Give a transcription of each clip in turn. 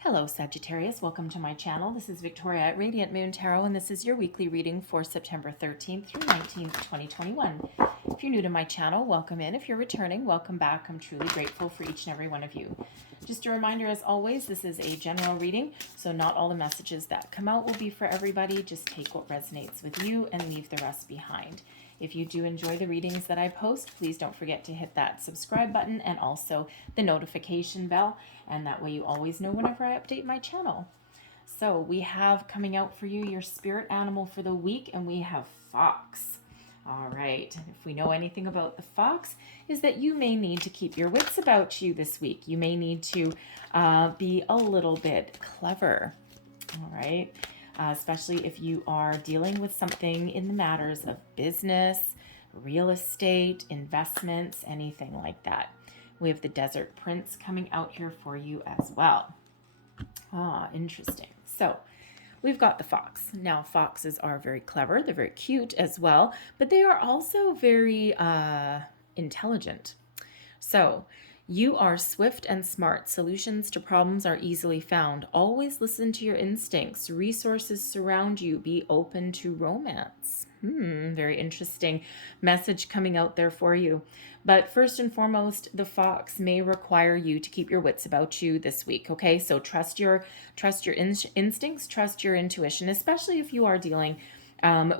Hello Sagittarius, welcome to my channel. This is Victoria at Radiant Moon Tarot, and this is your weekly reading for September 13th through 19th, 2021. If you're new to my channel, welcome in. If you're returning, welcome back. I'm truly grateful for each and every one of you. Just a reminder, as always, this is a general reading, so not all the messages that come out will be for everybody. Just take what resonates with you and leave the rest behind. If you do enjoy the readings that I post, please don't forget to hit that subscribe button and also the notification bell, and that way you always know whenever I update my channel. So we have coming out for you your spirit animal for the week, and we have fox. All right, if we know anything about the fox, is that you may need to keep your wits about you this week. You may need to be a little bit clever. All right. Especially if you are dealing with something in the matters of business, real estate, investments, anything like that. We have the Desert Prince coming out here for you as well. Interesting. So we've got the fox. Now, foxes are very clever. They're very cute as well, but they are also very intelligent. So you are swift and smart. Solutions to problems are easily found. Always listen to your instincts. Resources surround you. Be open to romance. Very interesting message coming out there for you. But first and foremost, the fox may require you to keep your wits about you this week, okay? So trust your instincts, trust your intuition, especially if you are dealing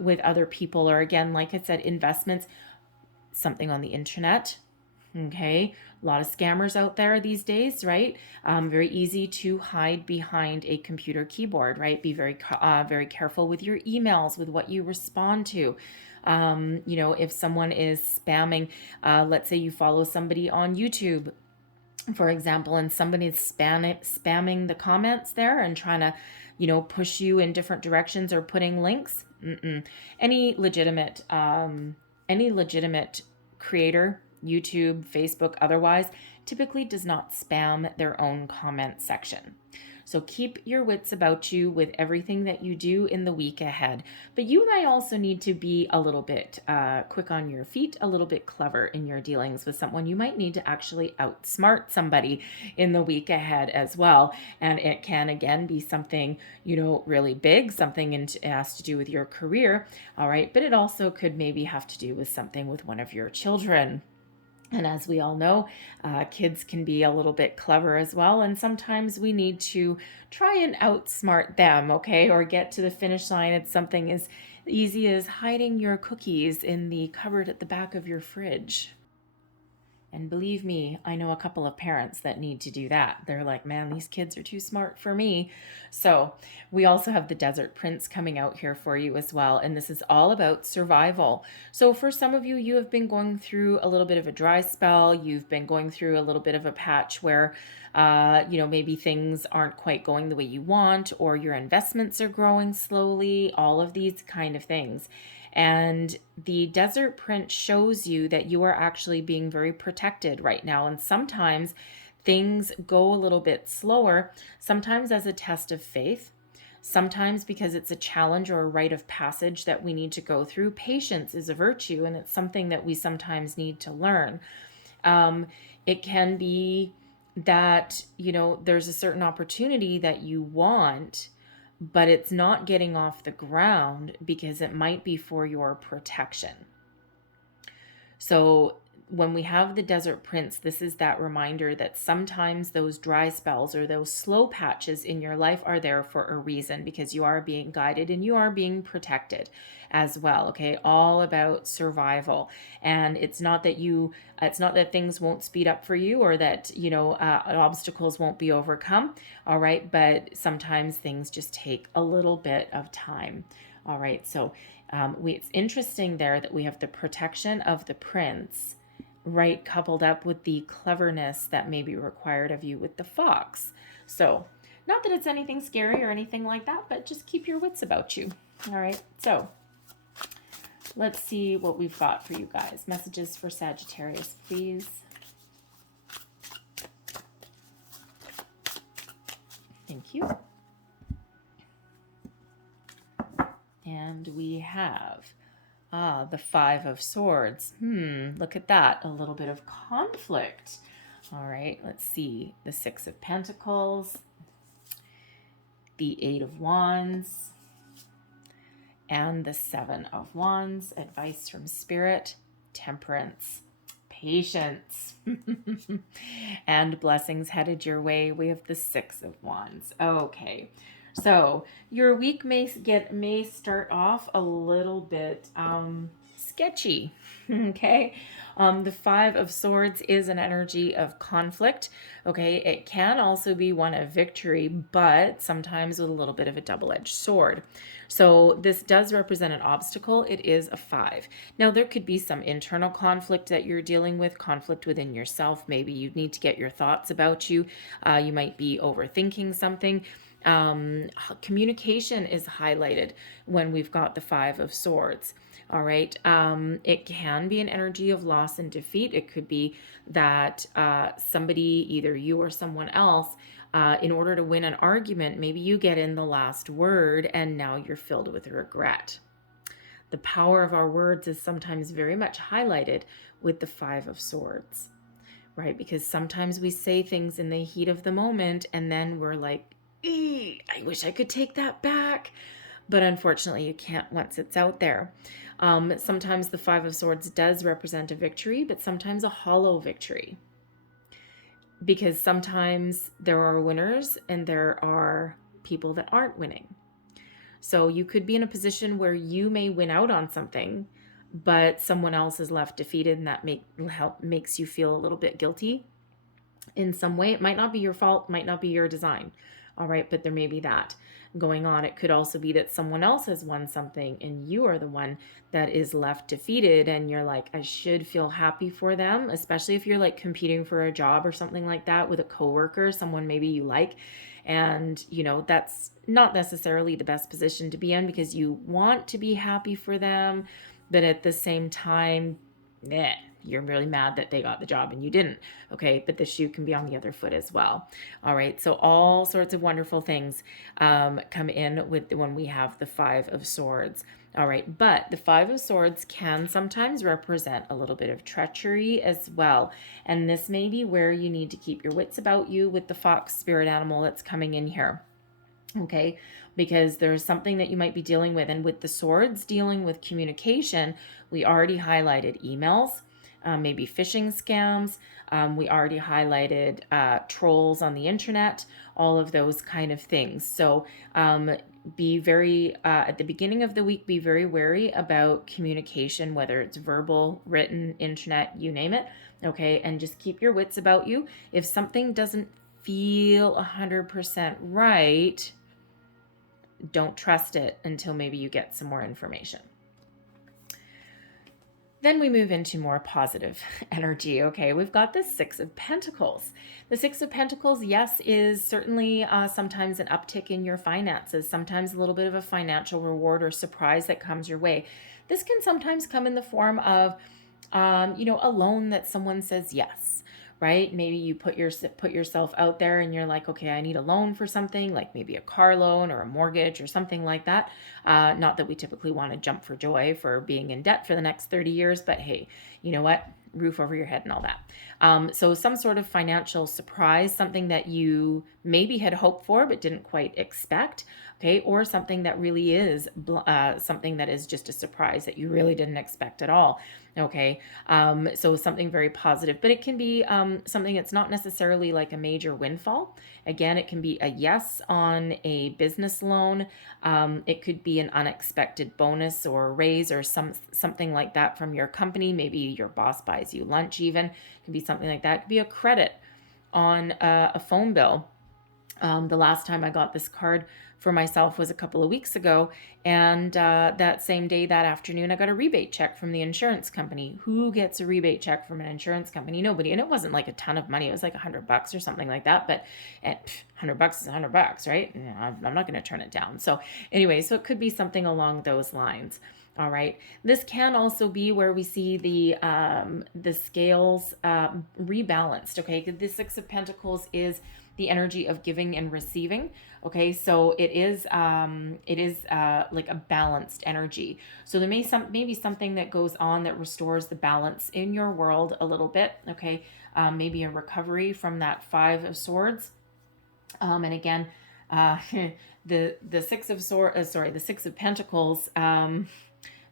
with other people, or again, like I said, investments, something on the internet. Okay, a lot of scammers out there these days, right? Very easy to hide behind a computer keyboard, right? Be very careful with your emails, with what you respond to. If someone is spamming, let's say you follow somebody on YouTube, for example, and somebody is spamming the comments there and trying to, push you in different directions or putting links. Any legitimate creator, YouTube, Facebook, otherwise, typically does not spam their own comment section. So keep your wits about you with everything that you do in the week ahead. But you may also need to be a little bit quick on your feet, a little bit clever in your dealings with someone. You might need to actually outsmart somebody in the week ahead as well. And it can, again, be something, really big, something it has to do with your career. All right. But it also could maybe have to do with something with one of your children. And as we all know, kids can be a little bit clever as well. And sometimes we need to try and outsmart them, okay? Or get to the finish line. It's something as easy as hiding your cookies in the cupboard at the back of your fridge. And believe me, I know a couple of parents that need to do that. They're like, man, these kids are too smart for me. So we also have the Desert Prince coming out here for you as well. And this is all about survival. So for some of you, you have been going through a little bit of a dry spell. You've been going through a little bit of a patch where, maybe things aren't quite going the way you want, or your investments are growing slowly, all of these kind of things. And the Desert Prince shows you that you are actually being very protected right now. And sometimes things go a little bit slower, sometimes as a test of faith, sometimes because it's a challenge or a rite of passage that we need to go through. Patience is a virtue, and it's something that we sometimes need to learn. It can be that, there's a certain opportunity that you want, but it's not getting off the ground because it might be for your protection. So when we have the Desert Prince, this is that reminder that sometimes those dry spells or those slow patches in your life are there for a reason, because you are being guided and you are being protected as well. Okay. All about survival. And it's not that things won't speed up for you, or that, obstacles won't be overcome. All right. But sometimes things just take a little bit of time. All right. So it's interesting there that we have the protection of the prince, right, coupled up with the cleverness that may be required of you with the fox. So not that it's anything scary or anything like that, but just keep your wits about you. All right. So let's see what we've got for you guys. Messages for Sagittarius, please. Thank you. And we have the Five of Swords. Look at that. A little bit of conflict. All right, let's see. The Six of Pentacles. the Eight of Wands, and the Seven of Wands. Advice from Spirit, Temperance, patience, and blessings headed your way. We have the Six of Wands. Okay, so your week may start off a little bit sketchy. Okay, the Five of Swords is an energy of conflict. Okay, it can also be one of victory, but sometimes with a little bit of a double-edged sword. So this does represent an obstacle. It is a 5. Now, there could be some internal conflict that you're dealing with, conflict within yourself. Maybe you need to get your thoughts about you. You might be overthinking something. Communication is highlighted when we've got the Five of Swords. All right. It can be an energy of loss and defeat. It could be that somebody, either you or someone else, in order to win an argument, maybe you get in the last word and now you're filled with regret. The power of our words is sometimes very much highlighted with the Five of Swords, right? Because sometimes we say things in the heat of the moment and then we're like, I wish I could take that back. But unfortunately, you can't once it's out there. Sometimes the Five of Swords does represent a victory, but sometimes a hollow victory. Because sometimes there are winners and there are people that aren't winning. So you could be in a position where you may win out on something, but someone else is left defeated, and that makes you feel a little bit guilty in some way. It might not be your fault, might not be your design. All right, but there may be that going on. It could also be that someone else has won something and you are the one that is left defeated, and you're like, I should feel happy for them, especially if you're like competing for a job or something like that with a coworker, someone maybe you like. And, you know, that's not necessarily the best position to be in because you want to be happy for them, but at the same time, you're really mad that they got the job and you didn't. Okay, but the shoe can be on the other foot as well. All right, so all sorts of wonderful things come in with when we have the Five of Swords. All right, but the Five of Swords can sometimes represent a little bit of treachery as well. And this may be where you need to keep your wits about you with the fox spirit animal that's coming in here. Okay, because there's something that you might be dealing with. And with the swords dealing with communication, we already highlighted emails, maybe phishing scams. We already highlighted trolls on the internet, all of those kind of things. So be very, at the beginning of the week, be very wary about communication, whether it's verbal, written, internet, you name it. Okay, and just keep your wits about you. If something doesn't feel 100% right, don't trust it until maybe you get some more information. Then we move into more positive energy. Okay, we've got the Six of Pentacles. The Six of Pentacles, yes, is certainly sometimes an uptick in your finances, sometimes a little bit of a financial reward or surprise that comes your way. This can sometimes come in the form of, a loan that someone says yes. Right? Maybe you put yourself out there and you're like, okay, I need a loan for something, like maybe a car loan or a mortgage or something like that. Not that we typically want to jump for joy for being in debt for the next 30 years, but hey, you know what? Roof over your head and all that. So some sort of financial surprise, something that you maybe had hoped for but didn't quite expect. Okay, or something that really is something that is just a surprise that you really didn't expect at all. Okay, so something very positive, but it can be something that's not necessarily like a major windfall. Again, it can be a yes on a business loan. It could be an unexpected bonus or raise or something like that from your company. Maybe your boss buys you lunch even. It can be something like that. It could be a credit on a phone bill. The last time I got this card for myself was a couple of weeks ago, and that same day, that afternoon, I got a rebate check from the insurance company. Who gets a rebate check from an insurance company? Nobody. And it wasn't like a ton of money. It was like $100 or something like that, but $100 is $100, right? I'm not going to turn it down. So anyway, so it could be something along those lines. All right. This can also be where we see the scales rebalanced. Okay. The Six of Pentacles is the energy of giving and receiving. Okay, so it is like a balanced energy. So there may be something that goes on that restores the balance in your world a little bit. Okay, maybe a recovery from that Five of Swords. And again, Uh, the the Six of Pentacles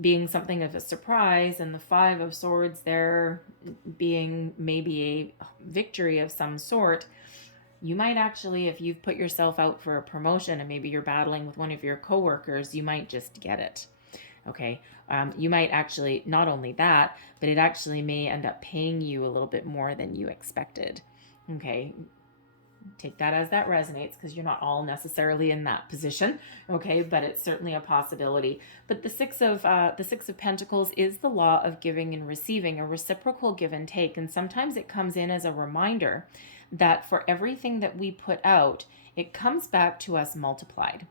being something of a surprise, and the Five of Swords there being maybe a victory of some sort. You might actually, if you've put yourself out for a promotion and maybe you're battling with one of your coworkers, you might just get it. Okay. You might actually, not only that, but it actually may end up paying you a little bit more than you expected. Okay. Take that as that resonates, because you're not all necessarily in that position. Okay. But it's certainly a possibility. But the Six of Pentacles is the law of giving and receiving, a reciprocal give and take. And sometimes it comes in as a reminder that for everything that we put out, it comes back to us multiplied.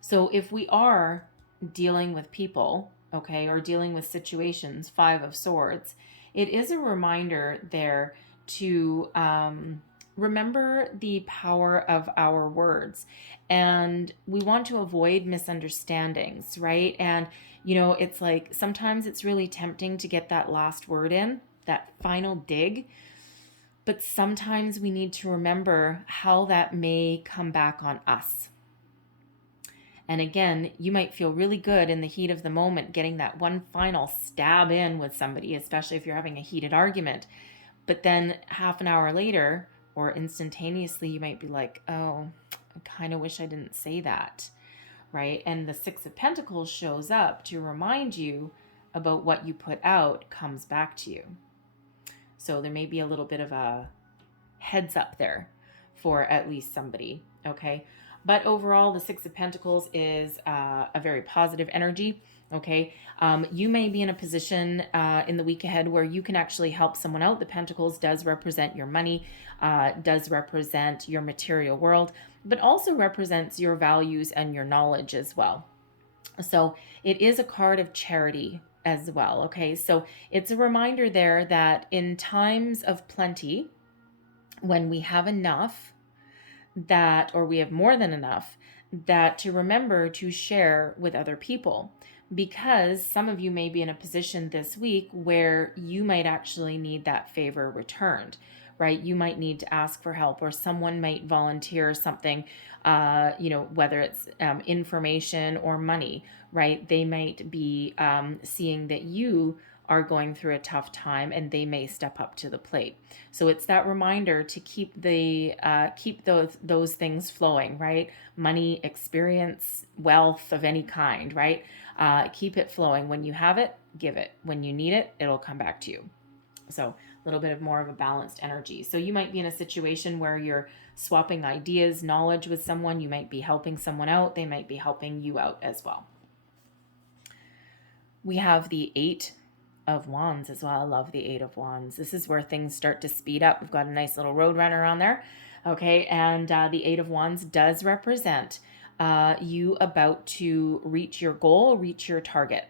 So if we are dealing with people, okay, or dealing with situations, Five of Swords, it is a reminder there to remember the power of our words. And we want to avoid misunderstandings, right? And, it's like sometimes it's really tempting to get that last word in, that final dig. But sometimes we need to remember how that may come back on us. And again, you might feel really good in the heat of the moment getting that one final stab in with somebody, especially if you're having a heated argument. But then half an hour later or instantaneously, you might be like, oh, I kind of wish I didn't say that, right? And the Six of Pentacles shows up to remind you about what you put out comes back to you. So there may be a little bit of a heads up there for at least somebody, okay? But overall, the Six of Pentacles is a very positive energy, okay? You may be in a position in the week ahead where you can actually help someone out. The Pentacles does represent your money, does represent your material world, but also represents your values and your knowledge as well. So it is a card of charity as well, okay? So it's a reminder there that in times of plenty, when we have enough, or we have more than enough, that to remember to share with other people, because some of you may be in a position this week where you might actually need that favor returned, right? You might need to ask for help, or someone might volunteer something, whether it's information or money, right? They might be seeing that you are going through a tough time, and they may step up to the plate. So it's that reminder to keep those things flowing, right? Money, experience, wealth of any kind, right? Keep it flowing. When you have it, give it. When you need it, it'll come back to you. So a little bit of more of a balanced energy. So you might be in a situation where you're swapping ideas, knowledge with someone. You might be helping someone out. They might be helping you out as well. We have the Eight of Wands as well. I love the Eight of Wands. This is where things start to speed up. We've got a nice little road runner on there. Okay. And the Eight of Wands does represent you about to reach your goal, reach your target.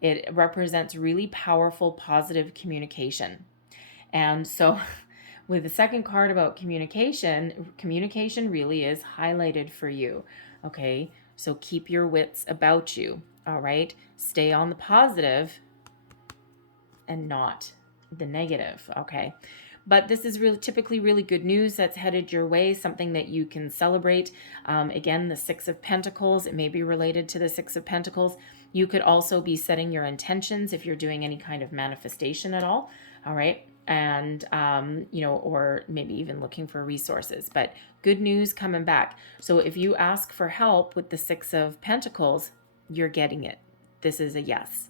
It represents really powerful, positive communication. And so with the second card about communication really is highlighted for you. Okay. So keep your wits about you. All right. Stay on the positive and not the negative, okay? But this is typically really good news that's headed your way, something that you can celebrate. Again, the Six of Pentacles, it may be related to the Six of Pentacles. You could also be setting your intentions if you're doing any kind of manifestation at all right? And, or maybe even looking for resources. But good news coming back. So if you ask for help with the Six of Pentacles, you're getting it. This is a yes.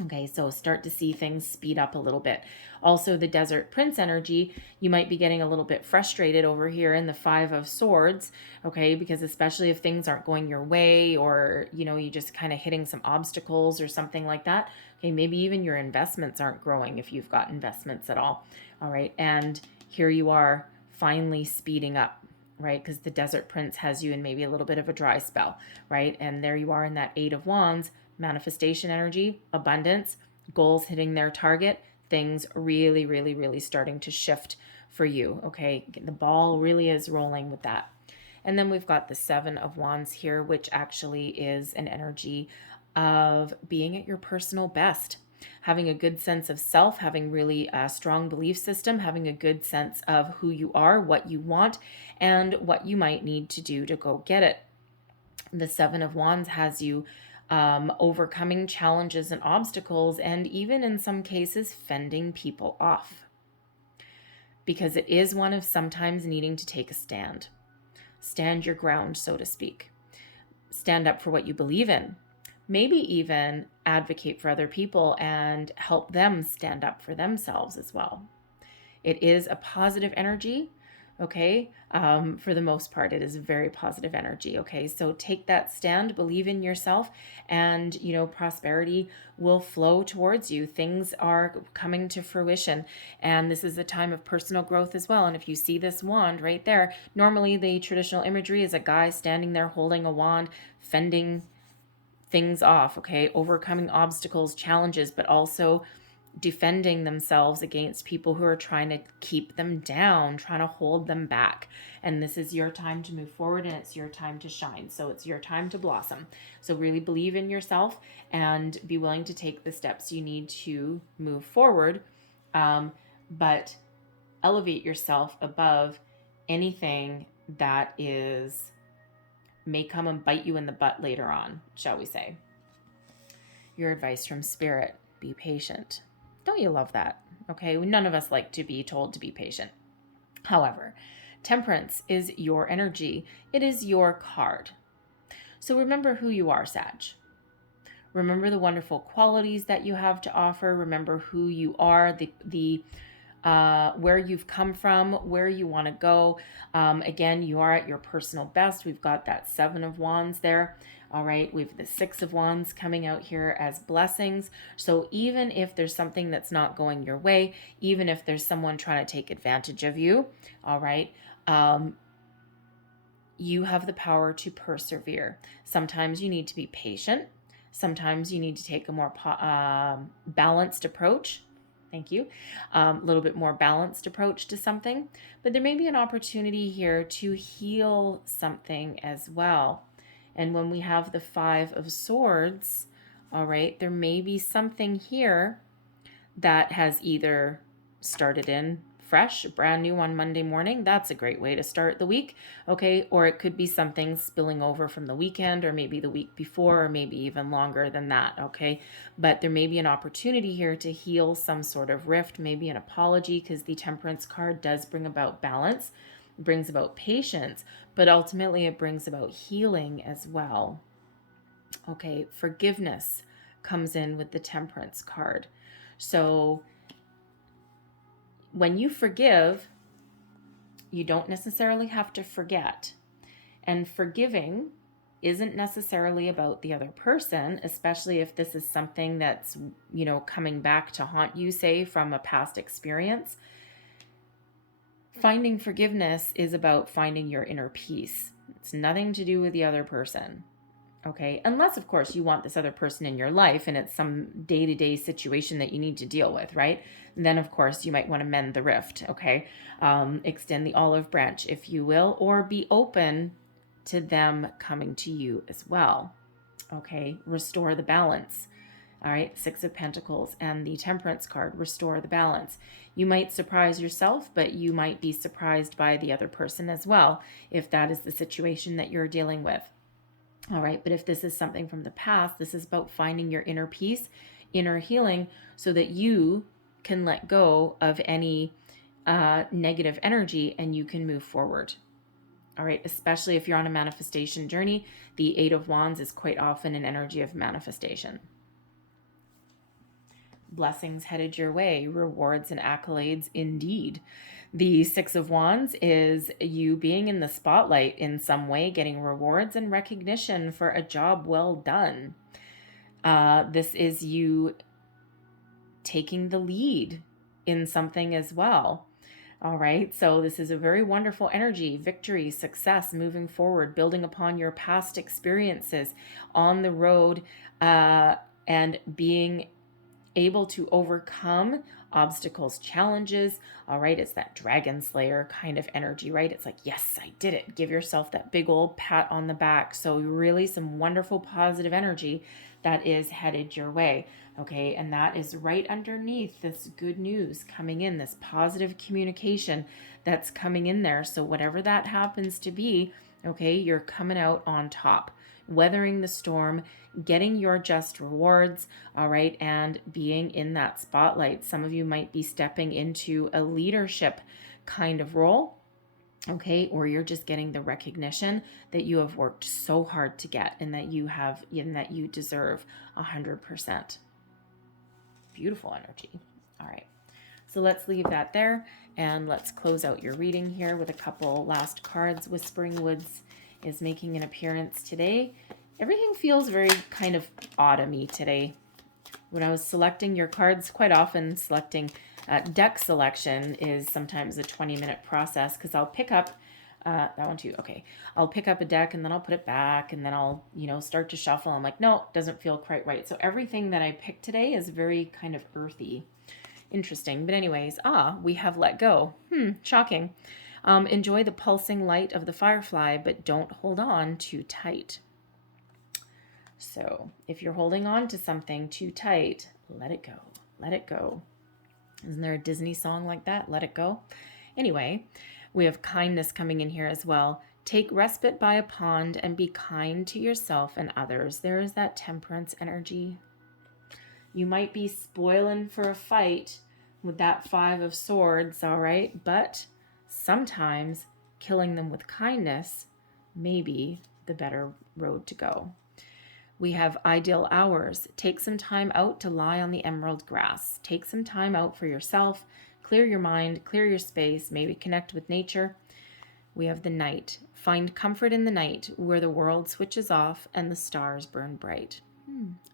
Okay, so start to see things speed up a little bit. Also, the Desert Prince energy, you might be getting a little bit frustrated over here in the Five of Swords, okay, because especially if things aren't going your way, or, you just kind of hitting some obstacles or something like that. Okay, maybe even your investments aren't growing if you've got investments at all. All right, and here you are finally speeding up, right? Because the Desert Prince has you in maybe a little bit of a dry spell, right? And there you are in that Eight of Wands, manifestation energy, abundance, goals hitting their target, things really, really, really starting to shift for you, okay? The ball really is rolling with that. And then we've got the Seven of Wands here, which actually is an energy of being at your personal best. having a good sense of self, having really a strong belief system, having a good sense of who you are, what you want, and what you might need to do to go get it. The Seven of Wands has you overcoming challenges and obstacles, and even in some cases, fending people off. Because it is one of sometimes needing to take a stand. Stand your ground, so to speak. Stand up for what you believe in. Maybe even advocate for other people and help them stand up for themselves as well. It is a positive energy, okay? For the most part, it is a very positive energy, okay? So take that stand, believe in yourself, and, you know, prosperity will flow towards you. Things are coming to fruition, and this is a time of personal growth as well. And if you see this wand right there, normally the traditional imagery is a guy standing there holding a wand, fending things off, okay? Overcoming obstacles, challenges, but also defending themselves against people who are trying to keep them down, trying to hold them back. And this is your time to move forward, and it's your time to shine. So it's your time to blossom. So really believe in yourself and be willing to take the steps you need to move forward. But elevate yourself above anything that may come and bite you in the butt later on, shall we say. Your advice from Spirit: be patient. Don't you love that? Okay, none of us like to be told to be patient. However, Temperance is your energy. It is your card. So remember who you are, Sag. Remember the wonderful qualities that you have to offer. Remember who you are, where you've come from, where you want to go. Again, you are at your personal best. We've got that Seven of Wands there. All right, we have the Six of Wands coming out here as blessings. So even if there's something that's not going your way, even if there's someone trying to take advantage of you, all right, you have the power to persevere. Sometimes you need to be patient. Sometimes you need to take a more balanced approach. Thank you. A little bit more balanced approach to something. But there may be an opportunity here to heal something as well. And when we have the Five of Swords, all right, there may be something here that has either started in fresh, brand new on Monday morning. That's a great way to start the week, okay? Or it could be something spilling over from the weekend, or maybe the week before, or maybe even longer than that, okay? But there may be an opportunity here to heal some sort of rift, maybe an apology, because the Temperance card does bring about balance, brings about patience, but ultimately it brings about healing as well. Okay, forgiveness comes in with the Temperance card. So when you forgive, you don't necessarily have to forget. And forgiving isn't necessarily about the other person, especially if this is something that's, you know, coming back to haunt you, say, from a past experience. Finding forgiveness is about finding your inner peace. It's nothing to do with the other person. Okay, unless, of course, you want this other person in your life and it's some day-to-day situation that you need to deal with, right? And then, of course, you might want to mend the rift, okay? Extend the olive branch, if you will, or be open to them coming to you as well, okay? Restore the balance, all right? Six of Pentacles and the Temperance card, restore the balance. You might surprise yourself, but you might be surprised by the other person as well, if that is the situation that you're dealing with. All right, but if this is something from the past, this is about finding your inner peace, inner healing, so that you can let go of any negative energy and you can move forward. All right, especially if you're on a manifestation journey, the Eight of Wands is quite often an energy of manifestation. Blessings headed your way, rewards and accolades indeed. The Six of Wands is you being in the spotlight in some way, getting rewards and recognition for a job well done. This is you taking the lead in something as well. All right, so this is a very wonderful energy, victory, success, moving forward, building upon your past experiences on the road, and being able to overcome obstacles, challenges. All right, it's that dragon slayer kind of energy, right? It's like, yes, I did it. Give yourself that big old pat on the back. So really some wonderful positive energy that is headed your way. Okay, and that is right underneath this good news coming in, this positive communication that's coming in there. So whatever that happens to be, okay, you're coming out on top, weathering the storm, getting your just rewards, all right, and being in that spotlight. Some of you might be stepping into a leadership kind of role, okay, or you're just getting the recognition that you have worked so hard to get and that you have, and that you deserve 100%. Beautiful energy. All right, so let's leave that there and let's close out your reading here with a couple last cards. Whispering Woods is making an appearance today. Everything feels very kind of autumny today. When I was selecting your cards, quite often selecting deck selection is sometimes a 20-minute process, because I'll pick up that one too. Okay, I'll pick up a deck and then I'll put it back and then I'll, start to shuffle. I'm like, no, it doesn't feel quite right. So everything that I picked today is very kind of earthy. Interesting. But anyways, we have let go. Shocking. Enjoy the pulsing light of the firefly, but don't hold on too tight. So if you're holding on to something too tight, let it go. Let it go. Isn't there a Disney song like that? Let it go. Anyway, we have kindness coming in here as well. Take respite by a pond and be kind to yourself and others. There is that temperance energy. You might be spoiling for a fight with that 5 of Swords, all right? But sometimes killing them with kindness may be the better road to go. We have ideal hours. Take some time out to lie on the emerald grass. Take some time out for yourself. Clear your mind, clear your space, maybe connect with nature. We have the night. Find comfort in the night where the world switches off and the stars burn bright.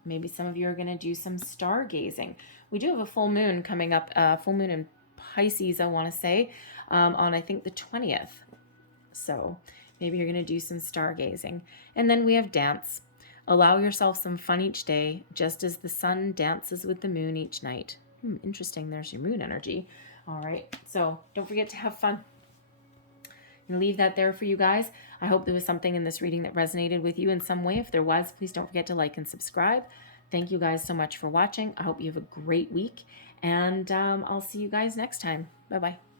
Maybe some of you are going to do some stargazing. We do have a full moon coming up, full moon in Pisces, I want to say, on I think the 20th. So maybe you're going to do some stargazing. And then we have dance. Allow yourself some fun each day, just as the sun dances with the moon each night. Interesting. There's your moon energy. All right. So don't forget to have fun. And leave that there for you guys. I hope there was something in this reading that resonated with you in some way. If there was, please don't forget to like and subscribe. Thank you guys so much for watching. I hope you have a great week, and I'll see you guys next time. Bye-bye.